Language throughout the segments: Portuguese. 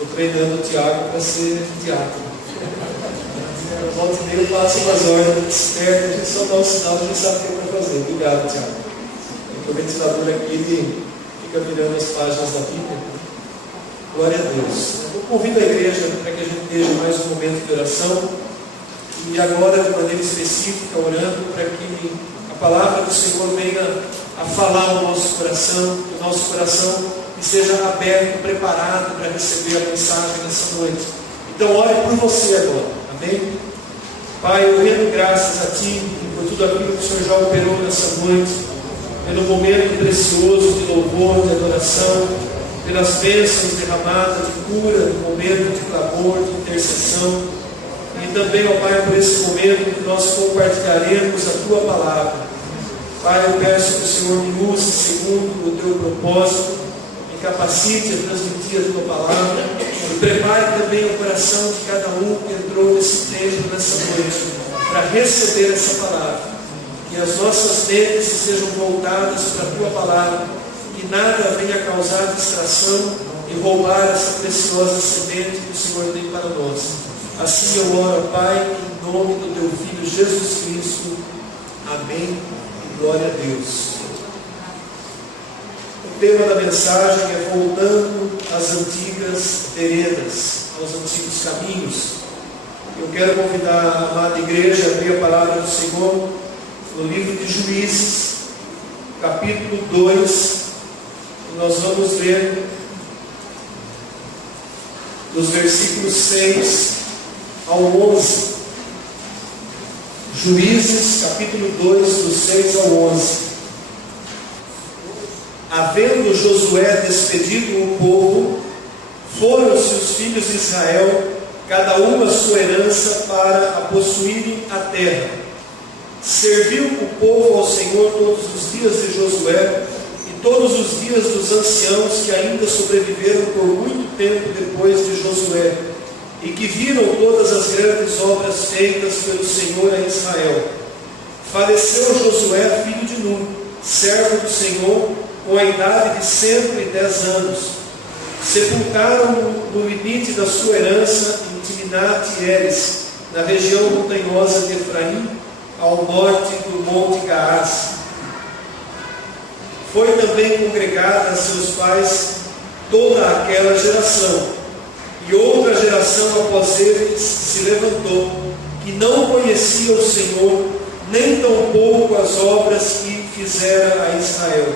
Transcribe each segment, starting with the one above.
Estou treinando o Tiago para ser diácono. Volta e meia eu passo umas ordens certas, a gente só dá um sinal, a gente sabe o que é para fazer. Obrigado, Tiago. O ventilador aqui, ele fica virando as páginas da Bíblia. Glória a Deus. Eu convido a igreja para que a gente esteja mais um momento de oração. E agora, de maneira específica, orando para que a palavra do Senhor venha a falar ao nosso coração, que o nosso coração esteja aberto, preparado para receber a mensagem nessa noite. Então, ore por você agora. Amém? Pai, eu rendo graças a Ti por tudo aquilo que o Senhor já operou nessa noite, pelo momento precioso de louvor, de adoração, pelas bênçãos derramadas de cura, de momento de clamor, de intercessão, e também, ó Pai, por esse momento que nós compartilharemos a Tua palavra. Pai, eu peço que o Senhor me use segundo o Teu propósito, me capacite a transmitir a Tua palavra, e prepare também o coração de cada um que entrou nesse templo nessa noite, para receber essa palavra. Que as nossas mentes sejam voltadas para a Tua palavra, que nada venha causar distração e roubar essa preciosa semente que o Senhor tem para nós. Assim eu oro, Pai, em nome do Teu Filho Jesus Cristo. Amém e glória a Deus. O tema da mensagem é voltando às antigas veredas, aos antigos caminhos. Eu quero convidar a amada igreja a abrir a palavra do Senhor no livro de Juízes, capítulo 2, e nós vamos ler dos versículos 6 ao 11. Juízes, capítulo 2, dos 6 ao 11. Havendo Josué despedido o povo, foram-se os filhos de Israel, cada um a sua herança, para a possuírem a terra. Serviu o povo ao Senhor todos os dias de Josué, e todos os dias dos anciãos que ainda sobreviveram por muito tempo depois de Josué, e que viram todas as grandes obras feitas pelo Senhor a Israel. Faleceu Josué, filho de Nun, servo do Senhor, com a idade de 110 anos. Sepultaram-no no limite da sua herança em Timnat-Heres, na região montanhosa de Efraim, ao norte do monte Gaás. Foi também congregada a seus pais toda aquela geração, e outra geração após eles se levantou, que não conhecia o Senhor, nem tampouco as obras que fizera a Israel.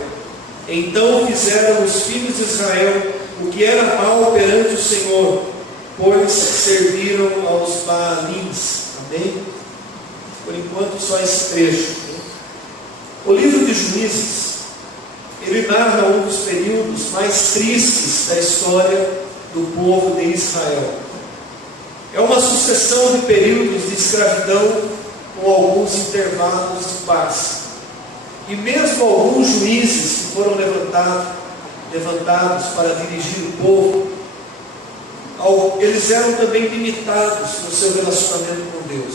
Então fizeram os filhos de Israel o que era mal perante o Senhor, pois serviram aos Baalins. Amém? Por enquanto só esse trecho. O livro de Juízes, ele narra um dos períodos mais tristes da história do povo de Israel. É uma sucessão de períodos de escravidão com alguns intervalos de paz. E mesmo alguns juízes que foram levantados para dirigir o povo, eles eram também limitados no seu relacionamento com Deus.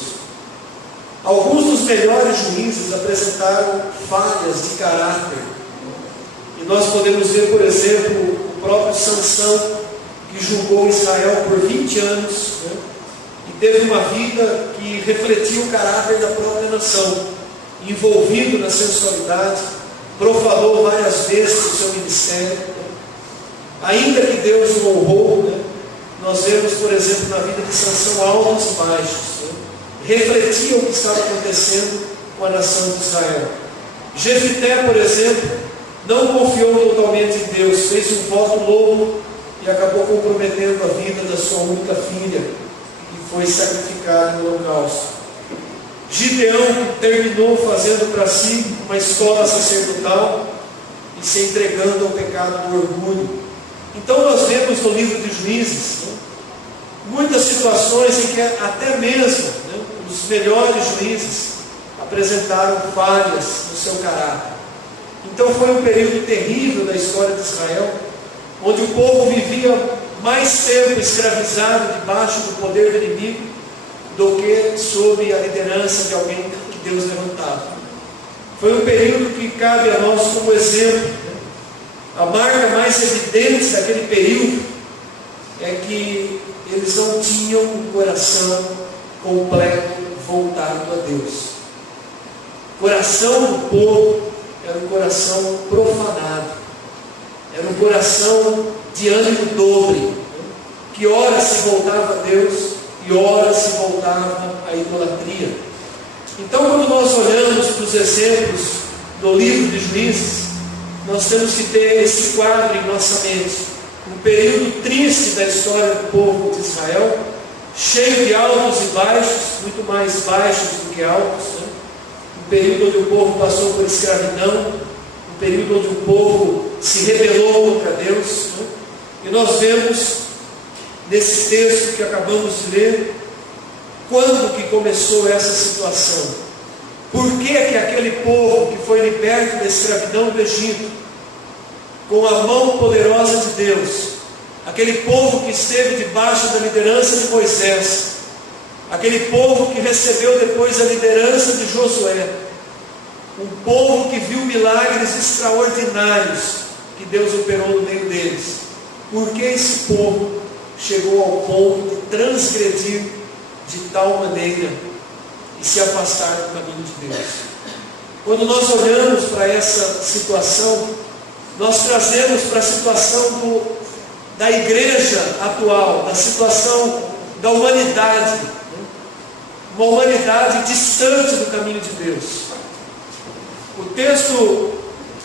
Alguns dos melhores juízes apresentaram falhas de caráter. E nós podemos ver, por exemplo, o próprio Sansão, que julgou Israel por 20 anos, né? E teve uma vida que refletia o caráter da própria nação, envolvido na sensualidade, profanou várias vezes o seu ministério. Ainda que Deus o honrou, né? Nós vemos, por exemplo, na vida de Sansão altos e baixos, né? Refletia o que estava acontecendo com a nação de Israel. Jefité, por exemplo, não confiou totalmente em Deus, fez um voto louco e acabou comprometendo a vida da sua única filha, que foi sacrificada no holocausto. Gideão terminou fazendo para si uma escola sacerdotal e se entregando ao pecado do orgulho. Então nós vemos no livro de Juízes, né, muitas situações em que até mesmo, né, os melhores juízes apresentaram falhas no seu caráter. Então foi um período terrível da história de Israel, onde o povo vivia mais tempo escravizado debaixo do poder do inimigo do que sob a liderança de alguém que Deus levantava. Foi um período que cabe a nós como exemplo. A marca mais evidente daquele período é é que eles não tinham um coração completo voltado a Deus. O coração do povo era um coração profanado, era um coração de ânimo dobre, que ora se voltava a Deus e ora se voltava à idolatria. Então, quando nós olhamos para os exemplos do livro de Juízes, nós temos que ter esse quadro em nossa mente. Um período triste da história do povo de Israel, cheio de altos e baixos, muito mais baixos do que altos, né? Um período onde o povo passou por escravidão, um período onde o povo se rebelou contra Deus, né? E nós vemos nesse texto que acabamos de ler, quando que começou essa situação? Por que que aquele povo que foi liberto da escravidão do Egito, com a mão poderosa de Deus, aquele povo que esteve debaixo da liderança de Moisés, aquele povo que recebeu depois a liderança de Josué, um povo que viu milagres extraordinários que Deus operou no meio deles, por que esse povo chegou ao ponto de transgredir de tal maneira e se afastar do caminho de Deus? Quando nós olhamos para essa situação, nós trazemos para a situação da igreja atual, da situação da humanidade, uma humanidade distante do caminho de Deus. O texto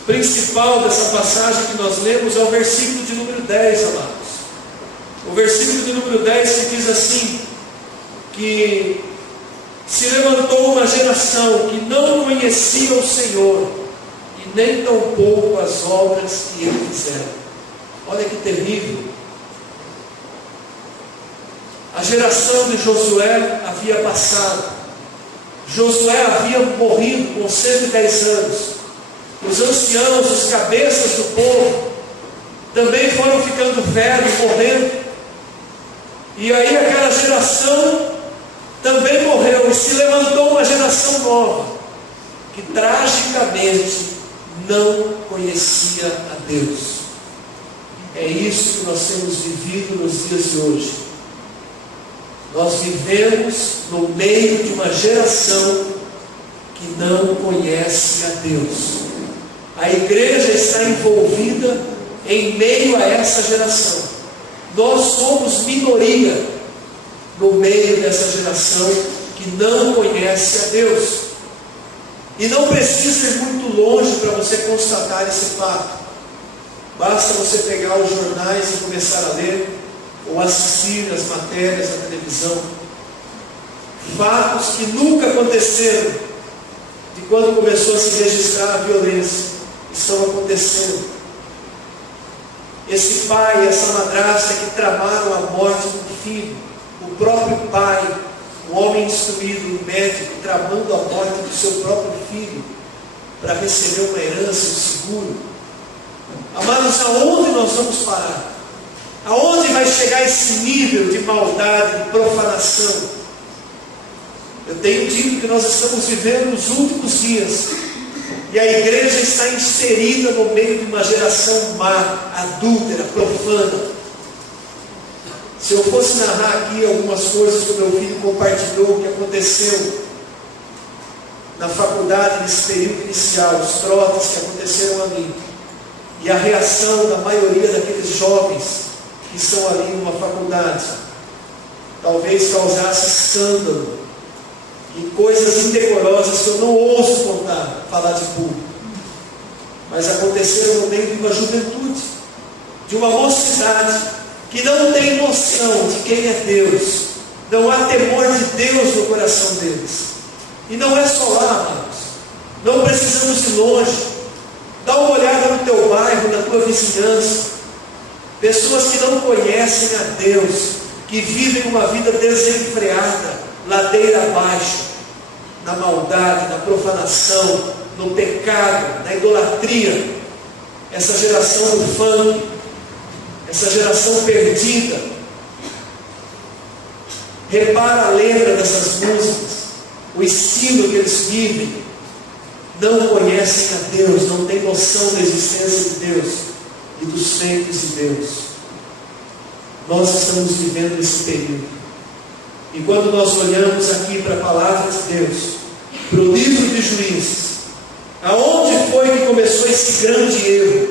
principal dessa passagem que nós lemos é o versículo de número 10, amados. O versículo de número 10 que diz assim, que se levantou uma geração que não conhecia o Senhor, e nem tampouco as obras que ele fizera. Olha que terrível. A geração de Josué havia passado. Josué havia morrido com 110 anos. Os anciãos, os cabeças do povo, também foram ficando velhos, morrendo. E aí aquela geração também morreu, e se levantou uma geração nova, que tragicamente não conhecia a Deus. É isso que nós temos vivido nos dias de hoje. Nós vivemos no meio de uma geração que não conhece a Deus. A igreja está envolvida em meio a essa geração. Nós somos minoria no meio dessa geração que não conhece a Deus. E não precisa ir muito longe para você constatar esse fato. Basta você pegar os jornais e começar a ler, ou assistir as matérias na televisão. Fatos que nunca aconteceram, de quando começou a se registrar a violência, estão acontecendo. Esse pai e essa madrasta que tramaram a morte do filho, o próprio pai, um homem instruído, um médico, tramando a morte do seu próprio filho, para receber uma herança, um seguro. Amados, aonde nós vamos parar? Aonde vai chegar esse nível de maldade, de profanação? Eu tenho dito que nós estamos vivendo os últimos dias, e a igreja está inserida no meio de uma geração má, adúltera, profana. Se eu fosse narrar aqui algumas coisas que o meu filho compartilhou, o que aconteceu na faculdade nesse período inicial, os trotes que aconteceram ali, e a reação da maioria daqueles jovens que estão ali numa faculdade, talvez causasse escândalo e coisas indecorosas que eu não ouso contar, falar de público, mas aconteceram no meio de uma juventude, de uma mocidade que não tem noção de quem é Deus, não há temor de Deus no coração deles. E não é só lá, amados, não precisamos ir longe. Dá uma olhada no teu bairro, na tua vizinhança, pessoas que não conhecem a Deus, que vivem uma vida desenfreada, ladeira abaixo, na maldade, na profanação, no pecado, na idolatria. Essa geração do funk, essa geração perdida. Repara a letra dessas músicas, o estilo que eles vivem. Não conhecem a Deus, não têm noção da existência de Deus e dos feitos de Deus. nós estamos vivendo esse período. E quando nós olhamos aqui para a palavra de Deus, para o livro de Juízes, aonde foi que começou esse grande erro?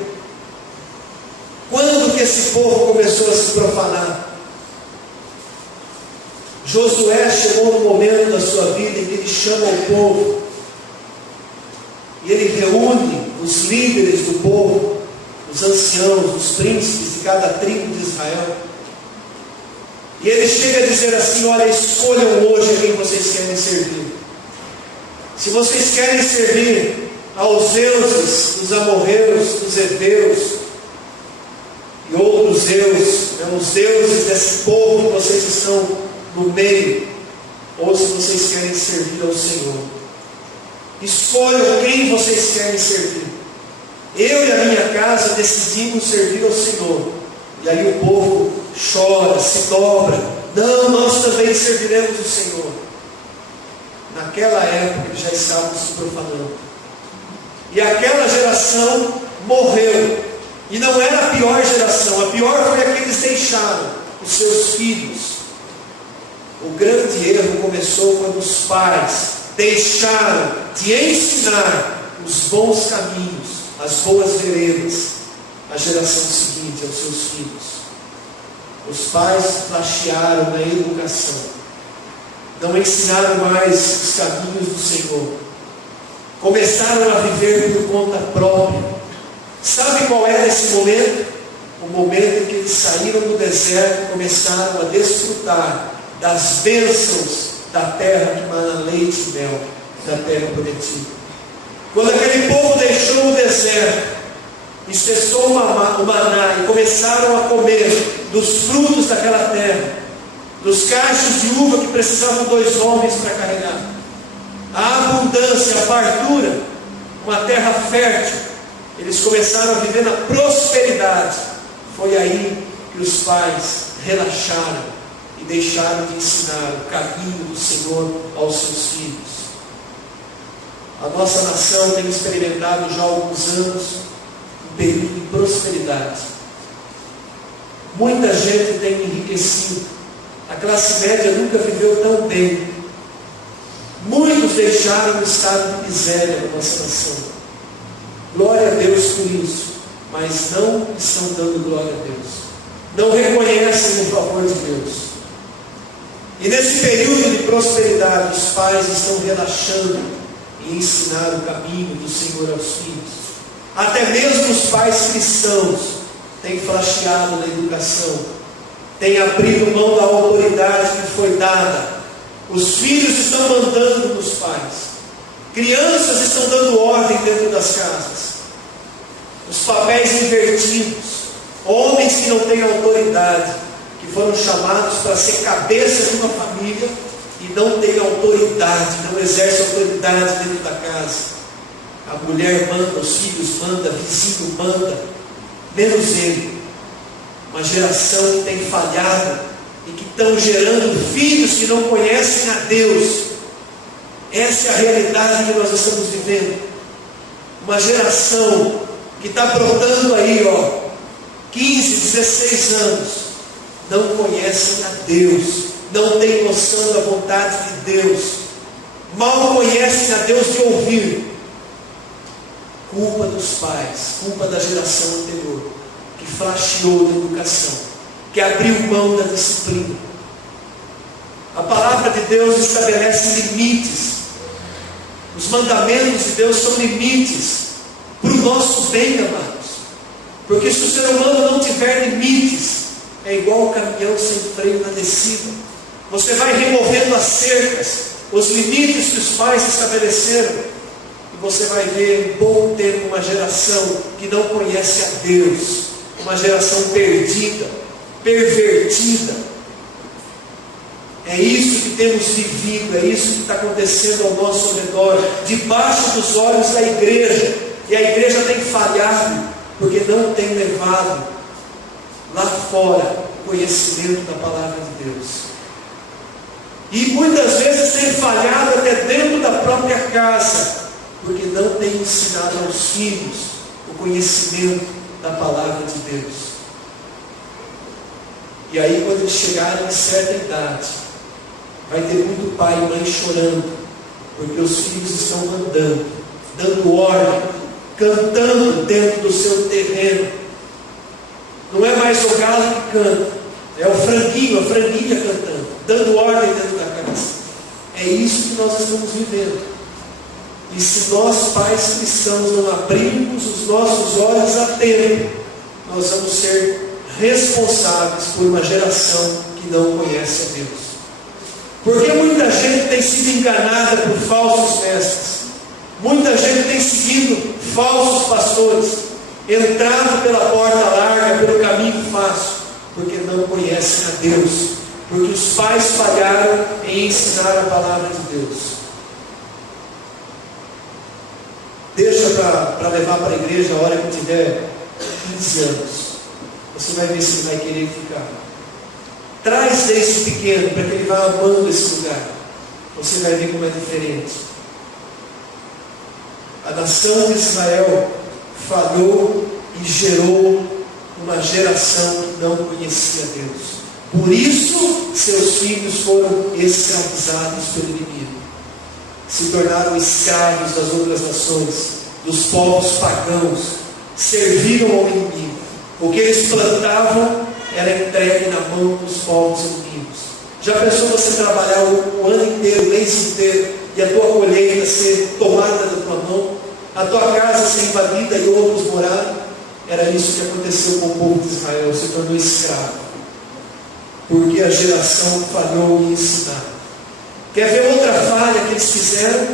Quando que esse povo começou a se profanar? Josué chegou no momento da sua vida em que ele chama o povo, e ele reúne os líderes do povo, os anciãos, os príncipes de cada tribo de Israel, e ele chega a dizer assim: olha, escolham hoje a quem vocês querem servir. Se vocês querem servir aos deuses dos amorreus, dos heveus e outros deuses, os deuses desse povo que vocês estão no meio, ou se vocês querem servir ao Senhor, escolham quem vocês querem servir. Eu e a minha casa decidimos servir ao Senhor. E aí o povo chora, se dobra: não, nós também serviremos o Senhor. Naquela época eles já estavam se profanando, e aquela geração morreu. E não era a pior geração, a pior foi a que eles deixaram, os seus filhos. O grande erro começou quando os pais deixaram de ensinar os bons caminhos, as boas veredas, à geração seguinte, aos seus filhos. Os pais flashearam na educação, não ensinaram mais os caminhos do Senhor, começaram a viver por conta própria. Sabe qual era esse momento? O momento em que eles saíram do deserto e começaram a desfrutar das bênçãos da terra que mana leite e mel, da terra prometida. Quando aquele povo deixou o deserto e cessou o maná e começaram a comer dos frutos daquela terra, dos cachos de uva que precisavam 2 homens para carregar, a abundância, a fartura, uma terra fértil, eles começaram a viver na prosperidade. Foi aí que os pais relaxaram e deixaram de ensinar o caminho do Senhor aos seus filhos. A nossa nação tem experimentado já há alguns anos um período de prosperidade. Muita gente tem enriquecido. A classe média nunca viveu tão bem. Muitos deixaram o estado de miséria da nossa nação. Glória a Deus por isso, mas não estão dando glória a Deus, não reconhecem o favor de Deus. E nesse período de prosperidade, os pais estão relaxando em ensinar o caminho do Senhor aos filhos. Até mesmo os pais cristãos têm flasheado na educação, têm abrido mão da autoridade que foi dada. Os filhos estão mandando nos pais. Crianças estão dando ordem dentro das casas. Os papéis invertidos. Homens que não têm autoridade, que foram chamados para ser cabeça de uma família e não têm autoridade, não exercem autoridade dentro da casa. A mulher manda, os filhos mandam, o vizinho manda, menos ele. Uma geração que tem falhado e que estão gerando filhos que não conhecem a Deus. Essa é a realidade que nós estamos vivendo. Uma geração que está brotando aí, 15, 16 anos, não conhecem a Deus, não tem noção da vontade de Deus, mal conhecem a Deus de ouvir. Culpa dos pais, culpa da geração anterior, que flasheou da educação, que abriu mão da disciplina. A palavra de Deus estabelece limites. Os mandamentos de Deus são limites para o nosso bem, amados. Porque se o ser humano não tiver limites, é igual o caminhão sem freio na descida. Você vai removendo as cercas, os limites que os pais estabeleceram, e você vai ver em pouco tempo uma geração que não conhece a Deus, uma geração perdida, pervertida. É isso que temos vivido, é isso que está acontecendo ao nosso redor, debaixo dos olhos da igreja. E a igreja tem falhado, porque não tem levado lá fora o conhecimento da palavra de Deus. E muitas vezes tem falhado até dentro da própria casa, porque não tem ensinado aos filhos o conhecimento da palavra de Deus. E aí, quando eles chegarem a certa idade, vai ter muito pai e mãe chorando, porque os filhos estão andando, dando ordem, cantando dentro do seu terreno. Não é mais o galo que canta, é o franguinho, a franguinha cantando, dando ordem dentro da casa. É isso que nós estamos vivendo. E se nós, pais cristãos, não abrirmos os nossos olhos a tempo, nós vamos ser responsáveis por uma geração que não conhece a Deus. Porque muita gente tem sido enganada por falsos mestres. Muita gente tem seguido falsos pastores, entrado pela porta larga, pelo caminho fácil, porque não conhecem a Deus, porque os pais falharam em ensinar a palavra de Deus. Deixa para levar para a igreja a hora que tiver 15 anos. Você vai ver se ele vai querer ficar. Traz desde pequeno, para que ele vá amando esse lugar. Você vai ver como é diferente. A nação de Israel falhou e gerou uma geração que não conhecia Deus. Por isso, seus filhos foram escravizados pelo inimigo. Se tornaram escravos das outras nações, dos povos pagãos, serviram ao inimigo. O que eles plantavam era entregue na mão dos povos inimigos. Já pensou você trabalhar o ano inteiro, o mês inteiro, e a tua colheita ser tomada da tua mão, a tua casa ser invadida e outros morarem? Era isso que aconteceu com o povo de Israel, se tornou escravo, porque a geração falhou em ensinar. Quer ver outra falha que eles fizeram?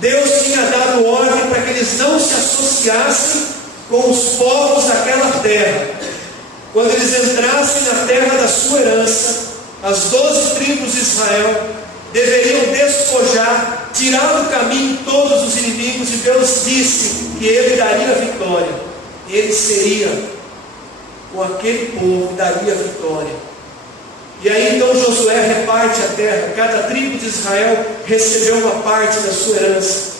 Deus tinha dado ordem para que eles não se associassem com os povos daquela terra. Quando eles entrassem na terra da sua herança, as 12 tribos de Israel deveriam despojar, tirar do caminho todos os inimigos, e Deus disse que Ele daria a vitória. Ele seria com aquele povo, daria a vitória. E aí então Josué reparte a terra, cada tribo de Israel recebeu uma parte da sua herança.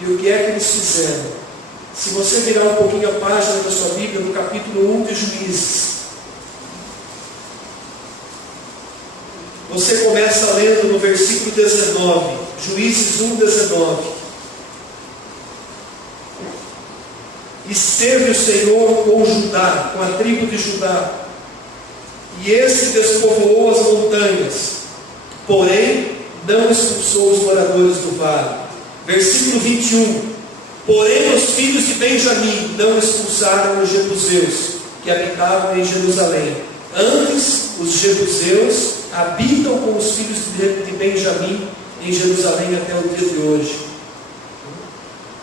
E o que é que eles fizeram? Se você virar um pouquinho a página da sua Bíblia, no capítulo 1 de Juízes, você começa lendo no versículo 19, Juízes 1, 19. Esteve o Senhor com Judá, com a tribo de Judá, e esse despovoou as montanhas, porém não expulsou os moradores do vale. Versículo 21. Porém os filhos de Benjamim não expulsaram os jebuseus que habitavam em Jerusalém. Antes os jebuseus habitam com os filhos de Benjamim em Jerusalém até o dia de hoje.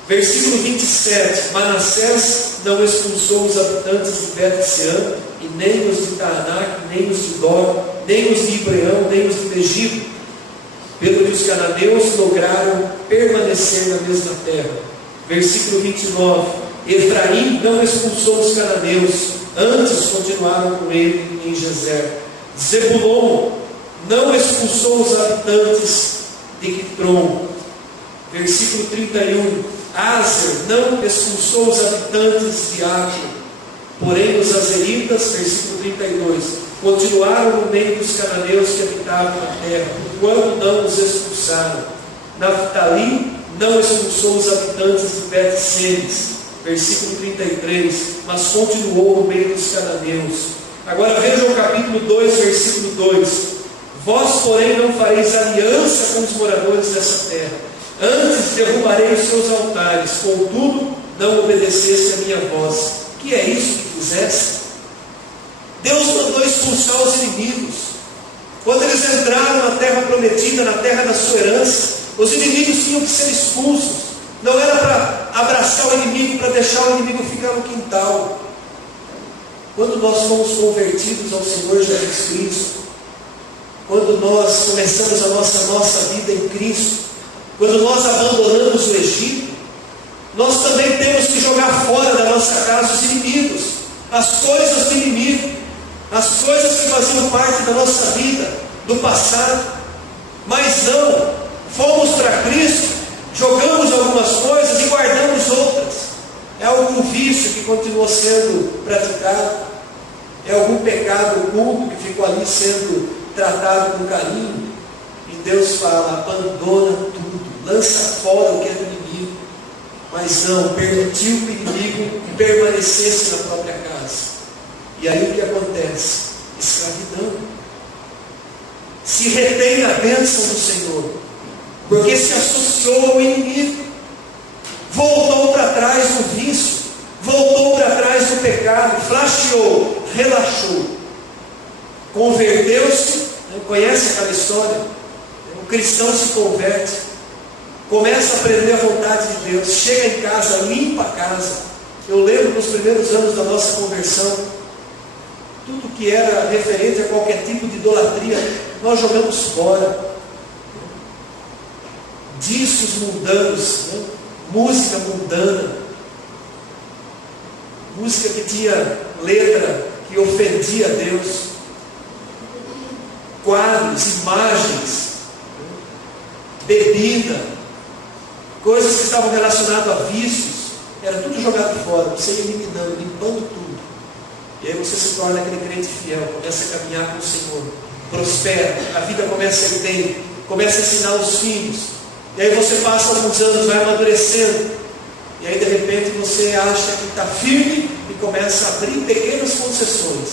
Versículo 27. Manassés não expulsou os habitantes de Bet-Sean, e nem os de Taanac, nem os de Dor, nem os de Ibreão, nem os de Megiddo, pelo que os cananeus lograram permanecer na mesma terra. Versículo 29. Efraim não expulsou os cananeus, antes continuaram com ele em Gezer. Zebulon não expulsou os habitantes de Quitron. Versículo 31. Aser não expulsou os habitantes de Acre, porém os azeritas, versículo 32, continuaram no meio dos cananeus que habitavam na terra, quando não os expulsaram. Naftali não expulsou os habitantes de Bet-Semes, versículo 33, mas continuou no meio dos cananeus. Agora vejam o capítulo 2, versículo 2. Vós, porém, não fareis aliança com os moradores dessa terra. Antes derrubarei os seus altares, contudo, não obedecesse a minha voz. Que é isso que fizesse? Deus mandou expulsar os inimigos. Quando eles entraram na terra prometida, na terra da sua herança, os inimigos tinham que ser expulsos. Não era para abraçar o inimigo, para deixar o inimigo ficar no quintal. Quando nós fomos convertidos ao Senhor Jesus Cristo, quando nós começamos a nossa vida em Cristo, quando nós abandonamos o Egito, nós também temos que jogar fora da nossa casa os inimigos, as coisas do inimigo, as coisas que faziam parte da nossa vida, do passado. Mas não, fomos para Cristo, jogamos algumas coisas e guardamos outras. É algum vício que continua sendo praticado, é algum pecado oculto que ficou ali sendo tratado com carinho. E Deus fala: abandona tudo, lança fora o que é do inimigo. Mas não, permitiu que o inimigo permanecesse na própria casa. E aí o que acontece? Escravidão. Se retém a bênção do Senhor, porque se associou ao inimigo, voltou para trás no vício, voltou para trás no pecado, flasheou, relaxou, converteu-se. Conhece aquela história? O cristão se converte, começa a aprender a vontade de Deus, chega em casa, limpa a casa. Eu lembro nos primeiros anos da nossa conversão, tudo que era referente a qualquer tipo de idolatria, nós jogamos fora. Discos mundanos, música mundana, música que tinha letra que ofendia a Deus, quadros, imagens, bebida, coisas que estavam relacionadas a vícios, era tudo jogado fora, você ia eliminando, limpando tudo. E aí você se torna aquele crente fiel, começa a caminhar com o Senhor, prospera, a vida começa a ir bem, começa a ensinar os filhos. E aí você passa alguns anos, vai amadurecendo, e aí de repente você acha que está firme e começa a abrir pequenas concessões,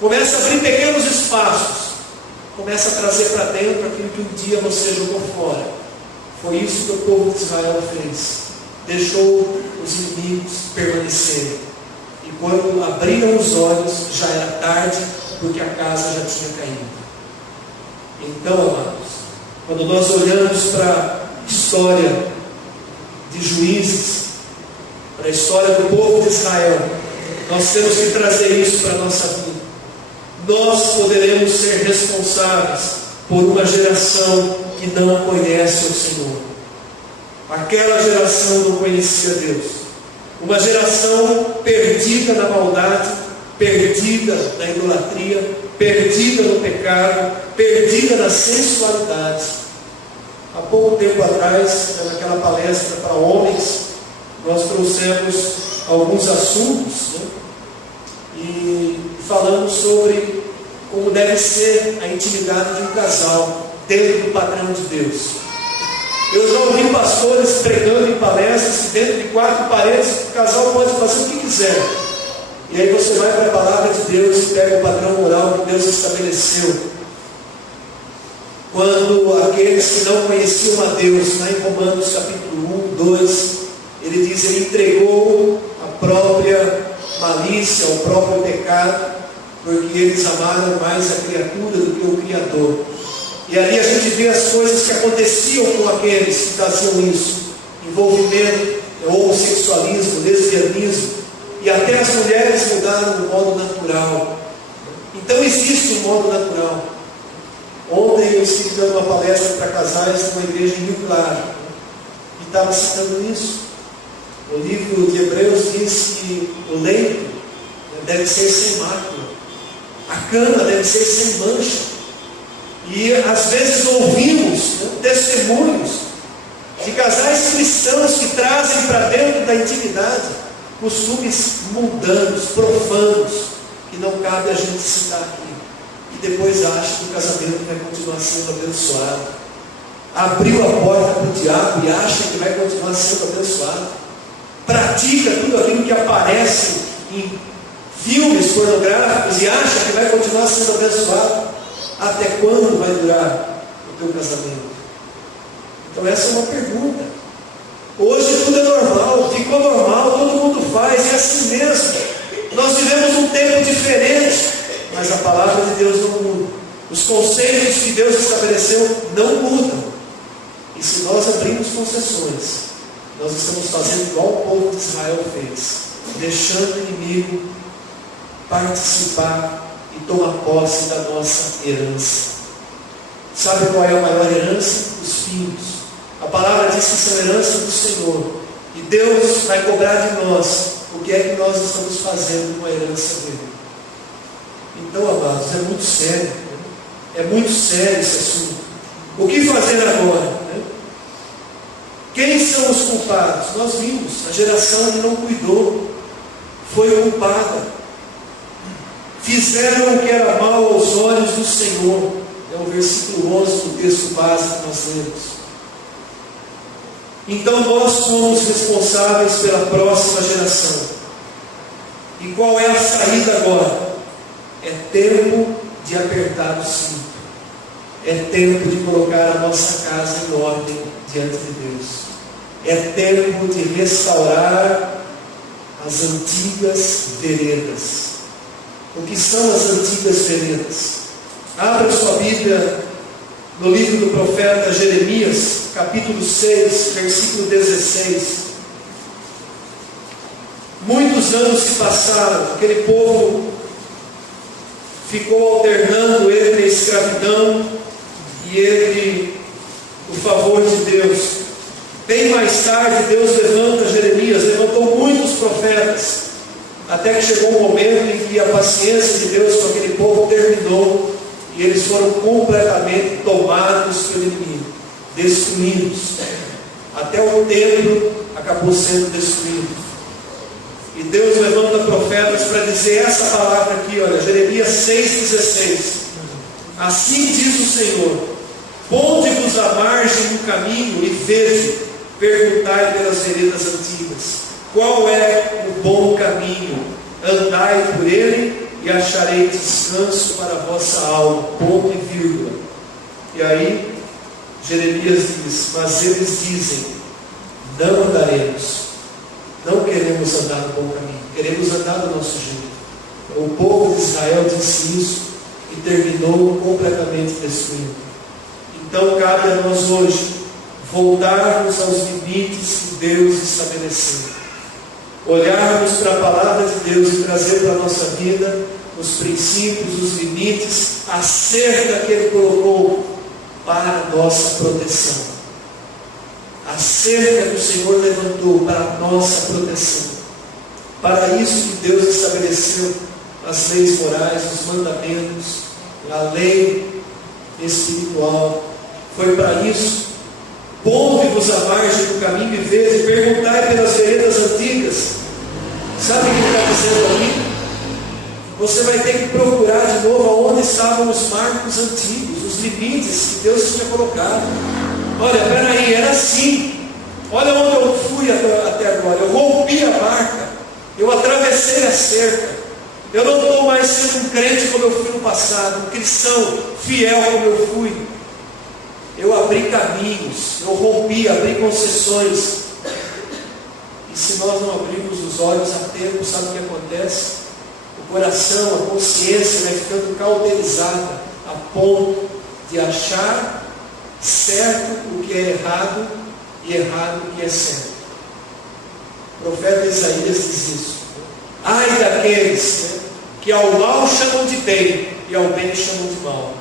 começa a abrir pequenos espaços, começa a trazer para dentro aquilo que um dia você jogou fora. Foi isso que o povo de Israel fez, deixou os inimigos permanecerem, e quando abriram os olhos já era tarde, porque a casa já tinha caído. Então, amados, quando nós olhamos para a história de Juízes, para a história do povo de Israel, nós temos que trazer isso para a nossa vida. Nós poderemos ser responsáveis por uma geração que não conhece o Senhor. Aquela geração não conhecia Deus. Uma geração perdida na maldade, perdida na idolatria, perdida no pecado, perdida na sensualidade. Há pouco tempo atrás, naquela palestra para homens, nós trouxemos alguns assuntos, e falamos sobre como deve ser a intimidade de um casal dentro do padrão de Deus. Eu já ouvi pastores pregando em palestras que dentro de 4 paredes o casal pode fazer o que quiser. E aí você vai para a palavra de Deus e pega o padrão moral que Deus estabeleceu. Quando aqueles que não conheciam a Deus, lá em Romanos capítulo 1, 2, ele diz: ele entregou a própria malícia, o próprio pecado, porque eles amaram mais a criatura do que o Criador. E ali a gente vê as coisas que aconteciam com aqueles que faziam isso: envolvimento, homossexualismo, lesbianismo, e até as mulheres mudaram do modo natural. Então existe um modo natural. Ontem eu estive dando uma palestra para casais numa igreja em Rio Claro, e estava citando isso. O livro de Hebreus diz que o leito deve ser sem mácula, a cama deve ser sem mancha. E às vezes ouvimos testemunhos de casais cristãos que trazem para dentro da intimidade costumes mundanos, profanos, que não cabe a gente citar aqui. E depois acha que o casamento vai continuar sendo abençoado. Abriu a porta para o diabo e acha que vai continuar sendo abençoado. Pratica tudo aquilo que aparece em filmes pornográficos e acha que vai continuar sendo abençoado. Até quando vai durar o teu casamento? Então essa é uma pergunta. Hoje tudo é normal, ficou normal, todo mundo faz, é assim mesmo. Nós vivemos um tempo diferente, mas a palavra de Deus não muda. Os conceitos que Deus estabeleceu não mudam. E se nós abrirmos concessões, nós estamos fazendo igual o povo de Israel fez, deixando o inimigo participar e tomar posse da nossa herança. Sabe qual é a maior herança? Os filhos. A palavra diz que são herança do Senhor, e Deus vai cobrar de nós o que é que nós estamos fazendo com a herança dele. Então, amados, é muito sério, é muito sério esse assunto. O que fazer agora? Quem são os culpados? Nós vimos, a geração que não cuidou foi culpada, fizeram o que era mal aos olhos do Senhor. É o versículo 11 do texto básico que nós lemos. Então nós somos responsáveis pela próxima geração. E qual é a saída agora? É tempo de apertar o cinto. É tempo de colocar a nossa casa em ordem diante de Deus. É tempo de restaurar as antigas veredas. O que são as antigas veredas? Abra sua Bíblia no livro do profeta Jeremias, capítulo 6, versículo 16. Muitos anos se passaram, aquele povo ficou alternando entre a escravidão e entre o favor de Deus. Bem mais tarde, Deus levanta Jeremias, levantou muitos profetas, até que chegou um momento em que a paciência de Deus com aquele povo terminou, e eles foram completamente tomados pelo inimigo, destruídos. Até o templo acabou sendo destruído. E Deus levanta profetas para dizer essa palavra aqui, olha, Jeremias 6,16. Assim diz o Senhor: ponde-vos à margem do caminho e vede, perguntai pelas veredas antigas, qual é o bom caminho? Andai por ele e acharei descanso para a vossa alma. Ponto e vírgula. E aí Jeremias diz: mas eles dizem, não andaremos, não queremos andar no bom caminho, queremos andar do nosso jeito. O povo de Israel disse isso e terminou completamente destruído. Então cabe a nós hoje voltarmos aos limites que Deus estabeleceu, olharmos para a palavra de Deus e trazer para a nossa vida os princípios, os limites, a cerca que Ele colocou para a nossa proteção. A cerca que o Senhor levantou para a nossa proteção. Para isso que Deus estabeleceu as leis morais, os mandamentos, a lei espiritual. Foi para isso. Ponde-vos à margem do caminho e vede, perguntai pelas veredas antigas. Sabe o que ele está dizendo aqui? Você vai ter que procurar de novo onde estavam os marcos antigos, os limites que Deus tinha colocado. Olha, peraí, era assim. Olha onde eu fui até agora. Eu rompi a marca, eu atravessei a cerca. Eu não estou mais sendo um crente como eu fui no passado, um cristão fiel como eu fui. Eu abri caminhos, eu rompi, abri concessões. E se nós não abrirmos os olhos a tempo, sabe o que acontece? O coração, a consciência vai ficando cauterizada a ponto de achar certo o que é errado e errado o que é certo. O profeta Isaías diz isso. Ai daqueles que ao mal chamam de bem e ao bem chamam de mal.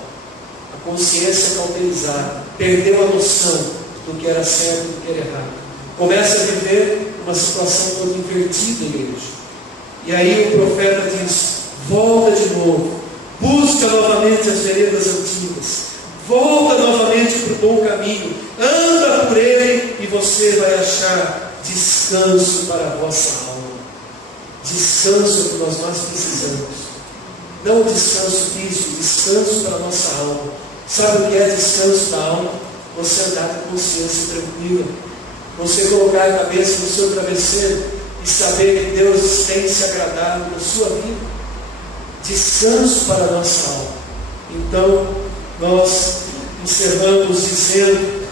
A consciência cauterizada, perdeu a noção do que era certo e do que era errado. Começa a viver uma situação toda invertida, igreja. E aí o profeta diz: volta de novo, busca novamente as veredas antigas, volta novamente para o bom caminho, anda por ele e você vai achar descanso para a vossa alma. Descanso é o que nós mais precisamos. Não descanso físico, descanso para a nossa alma. Sabe o que é descanso da alma? Você andar com consciência tranquila, você colocar a cabeça no seu travesseiro e saber que Deus tem se agradado na sua vida. Descanso para a nossa alma. Então, nós encerramos dizendo,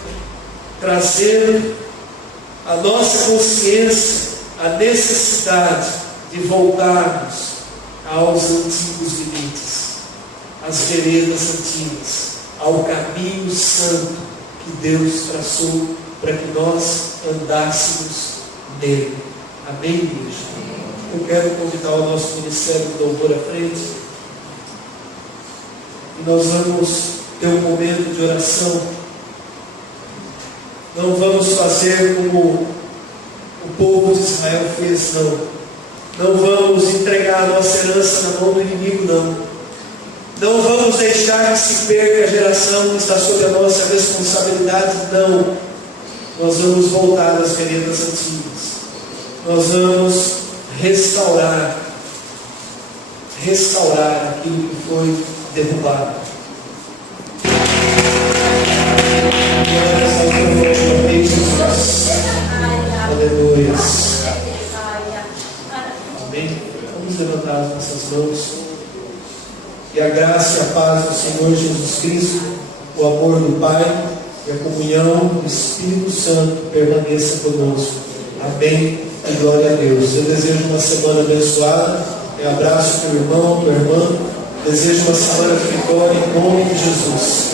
trazendo a nossa consciência a necessidade de voltarmos aos antigos limites, às veredas antigas, ao caminho santo que Deus traçou para que nós andássemos nele. Amém, igreja? Eu quero convidar o nosso ministério de louvor à frente. E nós vamos ter um momento de oração. Não vamos fazer como o povo de Israel fez, não. Não vamos entregar a nossa herança na mão do inimigo, não. Não vamos deixar que se perca a geração que está sob a nossa responsabilidade, não. Nós vamos voltar às veredas antigas. Nós vamos restaurar restaurar aquilo que foi derrubado. Aleluia. Amém. Vamos levantar as nossas mãos. E a graça e a paz do Senhor Jesus Cristo, o amor do Pai e a comunhão do Espírito Santo permaneça conosco. Amém e glória a Deus. Eu desejo uma semana abençoada. Eu abraço teu irmão, tua irmã. Desejo uma semana de vitória em nome de Jesus.